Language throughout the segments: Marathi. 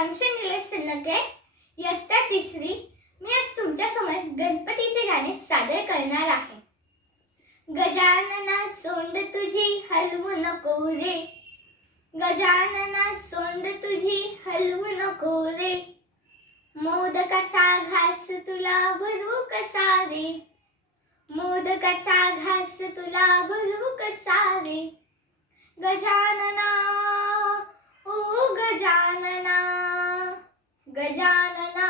आकांक्षा निलेश सन्नके इयत्ता तिसरी. मी आज तुमच्या समोर गणपतीचे गाणे सादर करणार आहे. गजानना सोंड तुझी हलवू नको रे, गजानना सोंड तुझी हलवू नको रे, मोदकाचा घास तुला भरू कसा रे, मोदकाचा घास तुला भरू कसा रे. गजानना ओ गजानना, गजानना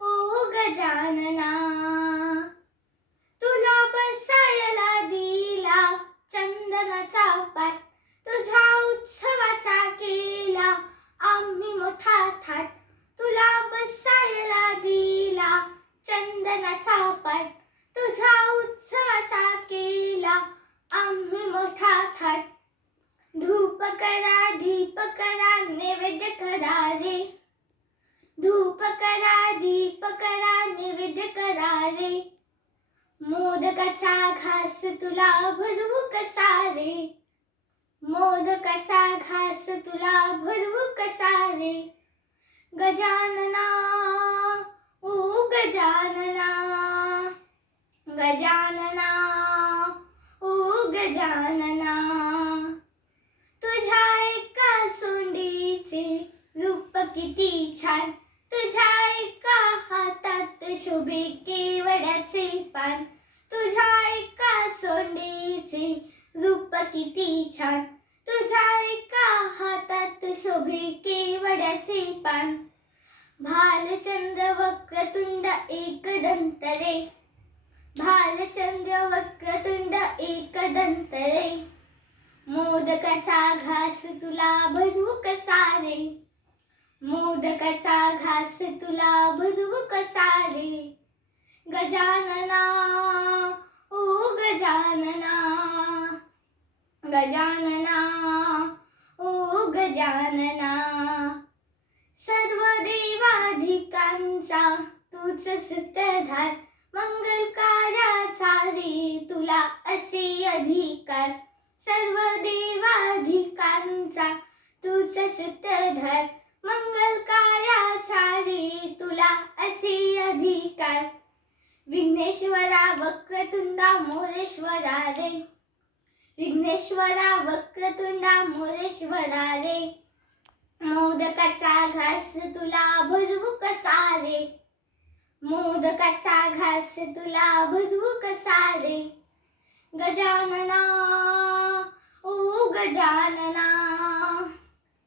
ओ गजानना, तुला बसायला दिला चंदनाचा पाट, तुझ्या उत्सवाचा केला आम्ही मोठा थाट. तुला बसायला दिला चंदनाचा पाट, तुझ्या उत्सवाचा केला आम्ही मोठा थाट. धूप करा दीप करा नैवेद्य करा रे, धूप करा दीप करा नैवेद्य करा रे, मोदकाचा घास तुला भरवू कसा रे, मोदकाचा घास तुला भरवू कसा रे. गजानना ओ गजानना, गजानना ओ गजानना, तुझ्या एका सोंडीचे रूप किती छान, तुझ्या एका हातात शोभे केवड्याचे पान, तुझ्या एका सोंडीचे रूप किती छान, तुझ्या एका हातात शोभे केवड्याचे पान. भालचंद्र वक्रतुंड एकदंत रे, भालचंद्र वक्रतुंड एकदंत रे, मोदकाचा घास तुला भरू कसा रे, मोदकाचा घास तुला भरू कसा रे. गजानना ओ गजानना, गजानना ओ गजानना, सर्व देवाधिकांचा तूच सूत्रधार, मंगल कार्याचा रे तुला असे अधिकार. सर्व देवाधिकांचा तूच सूत्रधार, मंगल कार्याचा रे तुला असे अधिकार. विघ्नेश्वरा वक्रतुंडा मोरेश्वरा रे, विघ्नेश्वरा वक्रतुंडा मोरेश्वरा रे, मोदकाचा घास तुला भरवू कसा रे, मोदकाचा घास तुला भरवू कसा रे. गजानना ओ गजानना,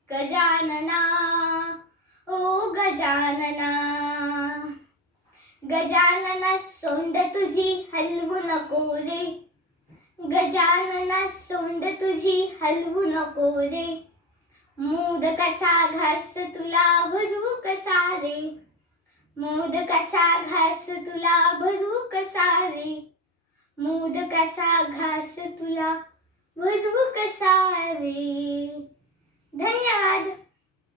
गजानना ओ गजानना, गजानना सोंड तुझी हलवू नको रे, गजानना सोंड तुझी हलवू नको रे, मोदकाचा घास तुला भरवू कसा रे, मोदकाचा घास तुला भरवू कसा रे, मोदकाचा घास तुला भरवू कसा रे. धन्यवाद.